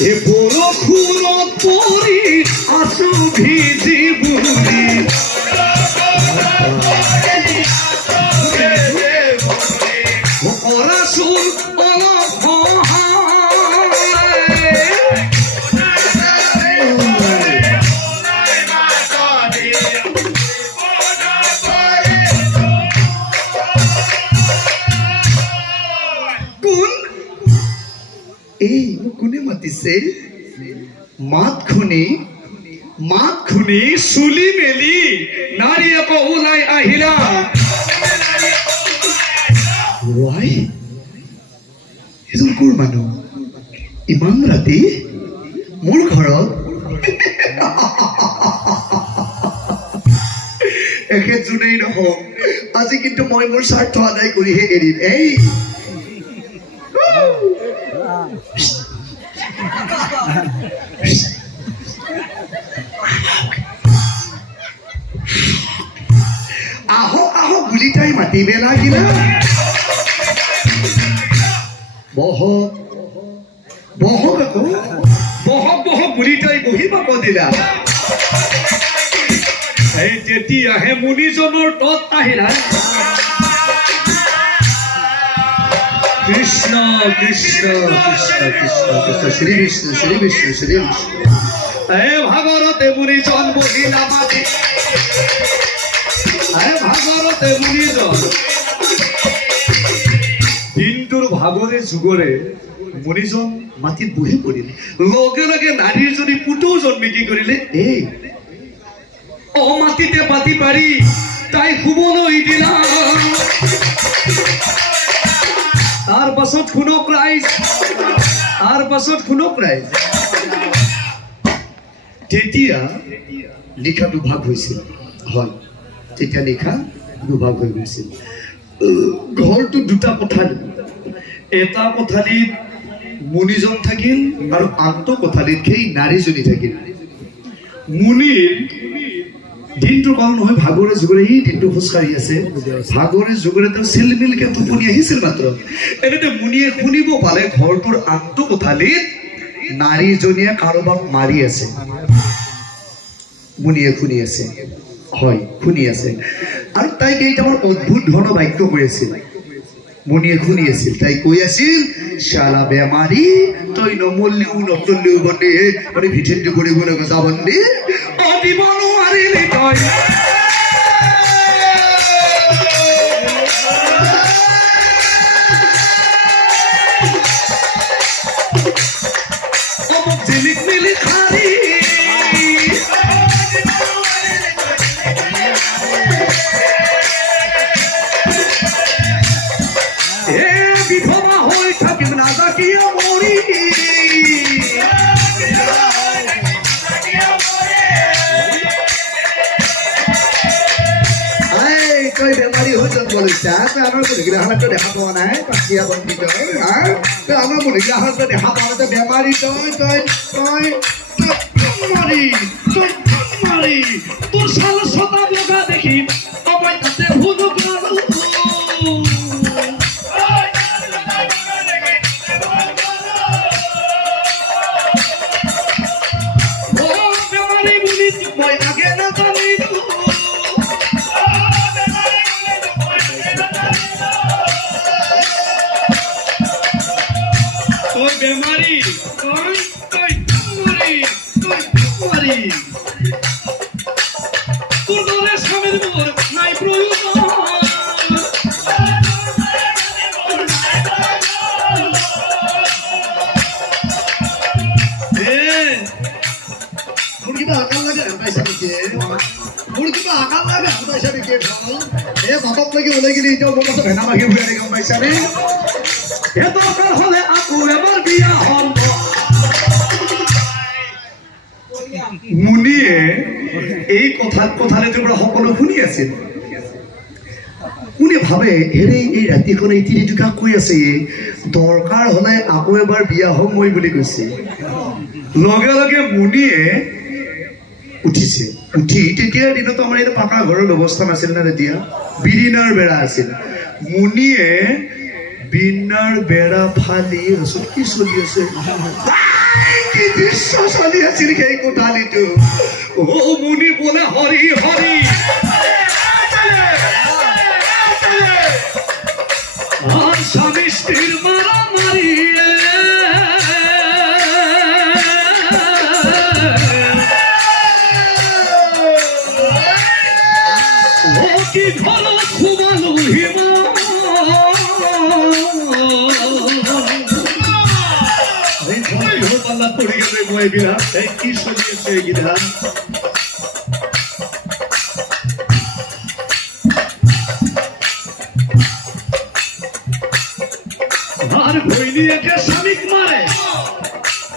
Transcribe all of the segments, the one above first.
এ বৰষুণত পৰি আছো ভিজি বুলি কৰাচোন অলপ এই কোনে মাতিছে মাত শুনি চুলি মেলি নাৰী আকৌ ওলাই আহিলা এজন কোৰ মানুহ ইমান ৰাতি মোৰ ঘৰত এখেত যোনেই নহওক আজি কিন্তু মই মোৰ স্বাৰ্থ আদায় কৰিহে এৰিম এই আহক আহক বুলি তাই মাতিবে লাগিলা বহক বহক আকৌ বহক বহক বুলি তাই বহিব দিলা এই তেতিয়াহে মুনিজনৰ তত আহিলা কৃষ্ণ কৃষ্ণ কৃষ্ণ কৃষ্ণ কৃষ্ণ শ্রী বিষ্ণু শ্রী বিষ্ণু শ্রী বিষ্ণু হে ভাগরতে মুনিজন বহিলা মাতি হে ভাগরতে মুনিজন দিনটোৰ ভাগৰে যুগৰে মুনিজন মাটিত বহি পৰিল লগে লগে নাৰীৰ যদি পুতৌ জন্মে কি কৰিলে এই মাটিতে পাতি পাৰি তাই শুবলৈ দিলা তাৰ পাছত শুনক ৰাইজ তেতিয়া লিখা দুভাগ হৈছিল হয় তেতিয়া লিখা দুভাগ হৈ গৈছিল ঘৰটো দুটা কোঠালি এটা কোঠালিত মুনিজন থাকিল আৰু আনটো কোঠালিত সেই নাৰীজনী থাকিল মুনিৰ দিনটোৰ কাল নহয় ভাগৰে যুগৰে এই দিনটো খোজকাঢ়ি আছে ভাগৰে যুগৰে তেওঁ চিলমিলকে টোপনি আহিছিল মাত্ৰ এনেতে মুনিয়ে শুনিব পালে ঘৰটোৰ আনটো কোঠালিত নাৰীজনীয়ে কাৰোবাক মাৰি আছে মুনিয়ে শুনি আছে হয় শুনি আছে আৰু তাই কেইটামান অদ্ভুত ধৰণৰ বাক্য কৈ আছিল মুনিয়ে শুনি আছিল তাই কৈ আছিল শালা বেমাৰী তই নমলিও নতলিও বন্দী মানে ভিতৰটো কৰিবলৈ গজা বন্দী দিব নোৱাৰিলি তই জিলিক মিলি খাৰি বিধৱা হৈ থাকিম নাজাকিয়া মৰি তই বেমাৰী হৈ জন্ম লৈছা তই আমাৰ মুনিগিলাখনক তই দেখা পোৱা নাই পাচিয়া বন্দী তই তই আমাৰ মুনিগিলাখনক তই দেখা পোৱা নাই তই বেমাৰী তই তোৰ চাল ছটা বগা দেখি মই তাতে ভুলুক বেমাৰী বুলি মই আগে নাজানিলো তোৰ বেমাৰি তোৰ দলে স্বামীৰ মোৰ নাই প্ৰয়োজন কিবা আকাল লাগে পাইছা নেকি মোৰ কিবা আকাল লাগে পাইছা নেকি বাটত লাগি ওলাই গেলি এতিয়া মোৰ পাছত ভেনা মাগি ভুয়াই গম পাইছানে দৰকাৰ হলে আকৌ এবাৰ বিয়া হম মুনিয়ে এই কথালিটোৰ পৰা সকলো শুনি আছিল মুনিয়ে ভাবে হেৰে এই ৰাতিখন এই তিনিটুকা কৈ আছে দৰকাৰ হলে আকৌ এবাৰ বিয়া হম মই বুলি কৈছে লগে লগে মুনিয়ে উঠিছে উঠি তেতিয়াৰ দিনত আমাৰ এই পাকা ঘৰৰ ব্যৱস্থা নাছিল না তেতিয়া বিৰিনাৰ বেৰা আছিল মুনিয়ে বিনাৰ বেৰা ফালি আছো কি চলি আছে কি দৃশ্য চলি আছিল সেই কোঠালিটো অ মুনি বোলে হৰি হৰি স্বামী স্ত্ৰীৰ মাৰামাৰি কি ঘৰত সোমালো হিমা পাল্লা পৰি গেলে মই এইবিলাক কি চলি আছে এইকেইটা আর ভৈনিয়াকে স্বামীক মারে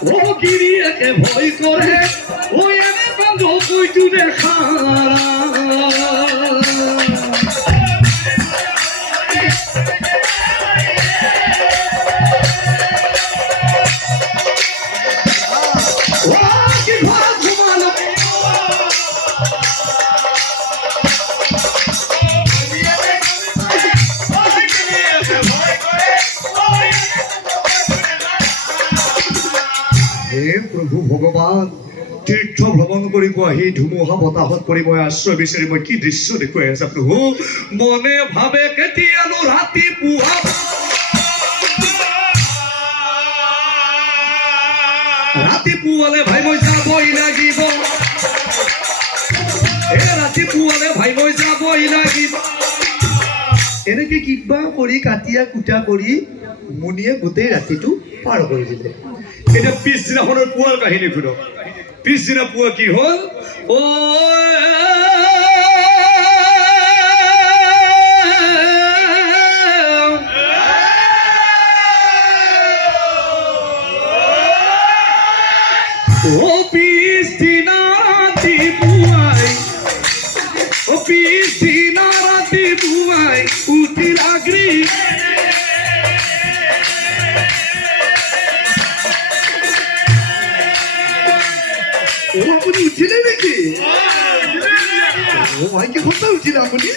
ও গিরিয়াকে ভয় করে ও এনে বন্ধ কইটু দেখা প্ৰভু ভগৱান তীৰ্থ ভ্ৰমণ কৰিব আহি ধুমুহা বতাহত পৰি মই আশ্ৰয় বিচাৰি মই কি দৃশ্য দেখুৱাই আছা প্ৰভু মনে ভাবে কেতিয়ানো ৰাতিপুৱা ৰাতিপুৱালে ভাই মই যাবই লাগিব ৰাতিপুৱালে ভাই মই যাবই লাগিব এনেকে কিবা কৰি কাটিয়া কুটা কৰি মুনিয়ে গোটেই ৰাতিটো পাৰ কৰি দিলে এটা পিছদিনাখনৰ পুৱাৰ কাহিনী শুনক পিছদিনা পুৱা কি হ'ল পিছদিনা ৰাতি পুৱাই উঠি লাগি আপুনি উঠিলে নেকি কি কথা উঠিলে আপুনি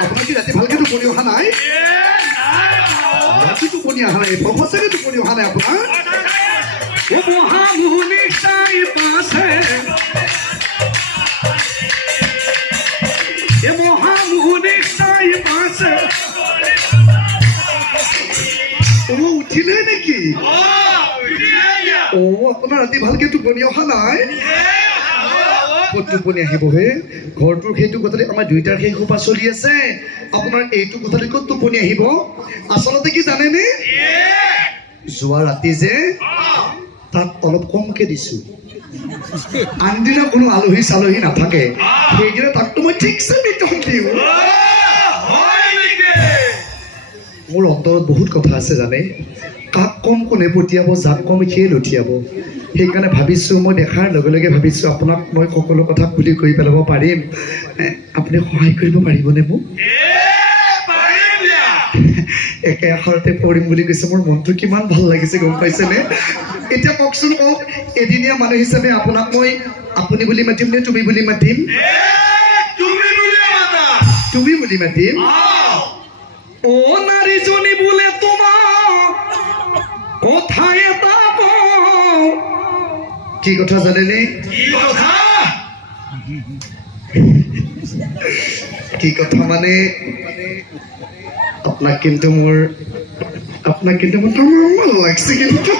আপোনাৰ কি ৰাতি ভালকে টোপনি অহা নাই ৰাতি টোপনি অহা নাই সঁচাকে টোপনি অহা নাই আপোনাৰ মহামুনি চাই পাছে মহামুনি চাই পাছে উঠিলে নেকি আপোনাৰ ৰাতি ভালকে টোপনি অহা নাই ক'ত টোপনি আহিবহে ঘৰটোৰ সেইটো কথাতে আমাৰ দুইটাৰ সেই সোপা চলি আছে আপোনাৰ এইটো কথাতে ক'ত টোপনি আহিব আচলতে কি জানেনে যোৱা ৰাতি যে তাক অলপ কমকে দিছো আনদিনা কোনো আলহী চালহী নাথাকে সেইদিনা তাকতো মই ঠিকছে বেতন দিওঁ মোৰ অন্তৰত বহুত কথা আছে জানে কাক কম কোনে পঠিয়াব যাক কম সিয়ে লঠিয়াব সেইকাৰণে ভাবিছোঁ মই দেখাৰ লগে লগে ভাবিছোঁ আপোনাক মই সকলো কথা খুলি কৰি পেলাব পাৰিম আপুনি সহায় কৰিব পাৰিবনে মোক একে আখৰতে পঢ়িম বুলি কৈছে মোৰ মনটো কিমান ভাল লাগিছে গম পাইছেনে এতিয়া কওকচোন কওক এদিনীয়া মানুহ হিচাপে আপোনাক মই আপুনি বুলি মাতিম নে তুমি বুলি মাতিম তুমি বুলি মাতিম ও নাৰীজনী বোলে তোমাৰ কথা এটা কি কথা জানেনে কি কথা মানে আপোনাক কিন্তু মোৰ ভাল লাগছে কিন্তু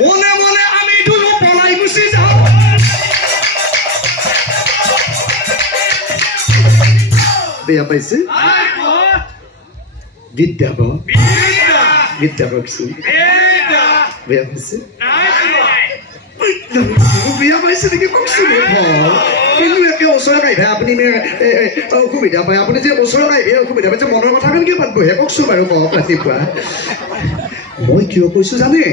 মনে মনে আমি দুলো পলাই গুচি যাওঁ বেয়া পাইছে গীত গাব কওকচোন বেয়া পাইছে বেয়া পাইছে নেকি কওকচোন কিন্তু একে ওচৰত আহিবে আপুনি অসুবিধা পায় আপুনি যে ওচৰত আহিবে অসুবিধা পাইছে মনৰ কথা কেনেকৈ পাতবহে কওকচোন বাৰু কওক ৰাতিপুৱা মই কিয় কৈছো জানে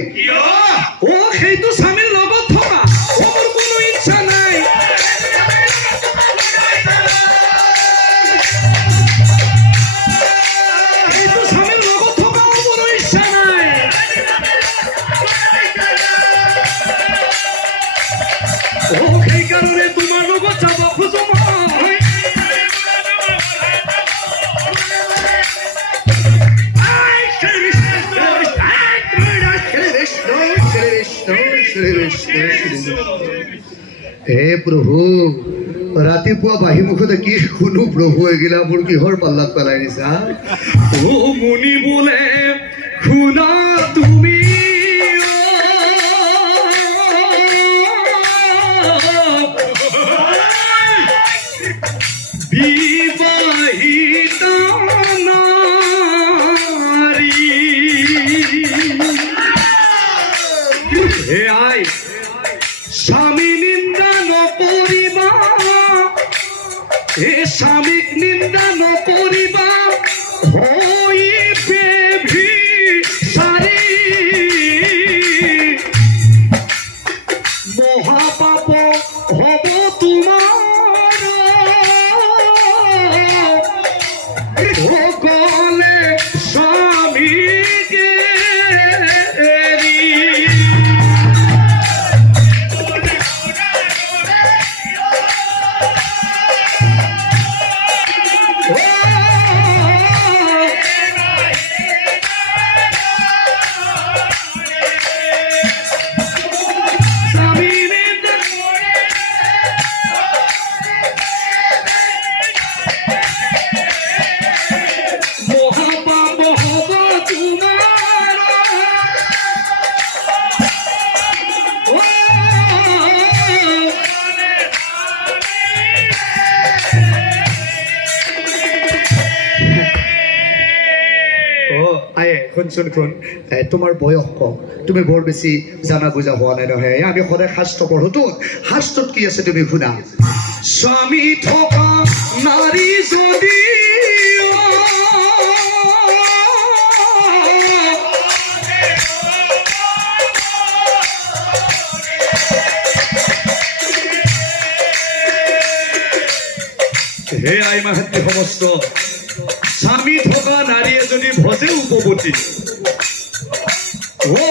সেইটো স্বামীৰ লগত থকা মোৰ কোনো ইচ্ছা নাই সেইকাৰণে তোমাৰ লগত যাব খোজো মই কৃষ্ণ কৃষ্ণ। হে প্ৰভু ৰাতিপুৱা বাঁহী মুখতে কি শুনো প্ৰভু এগিলা মোৰ কিহৰ পাল্লাত পেলাই দিছা ও মুনি বোলে শুনা তুমি বিবাহিত নাৰী হে আই স্বামী নিন্দা নকৰিবা হে স্বামীক নিন্দা নকৰিবা হৈবে ভিচাৰী মহাপাপ হ'ব তোমাৰ গলে স্বামীকে এৰি শুন তোমাৰ বয়স কম তুমি বৰ বেছি জানা বুজা হোৱা নাই নহয় আমি সদায় শাস্ত্ৰ পঢ়োতো শাস্ত্ৰত কি আছে তুমি শুনা স্বামী থকা নাৰী যদি হে আই মাহাত্মী সমস্ত স্বামী থকা নাৰীয়ে যদি ভজে উপপতি ও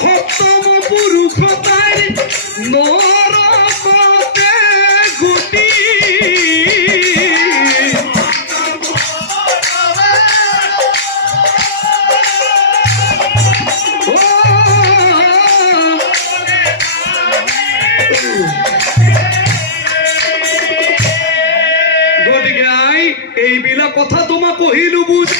সপ্তম পুৰুষ তাই নৰকতে গুটি গতিকে আই এইবিলাক কথা তোমাক কহিলো বুজ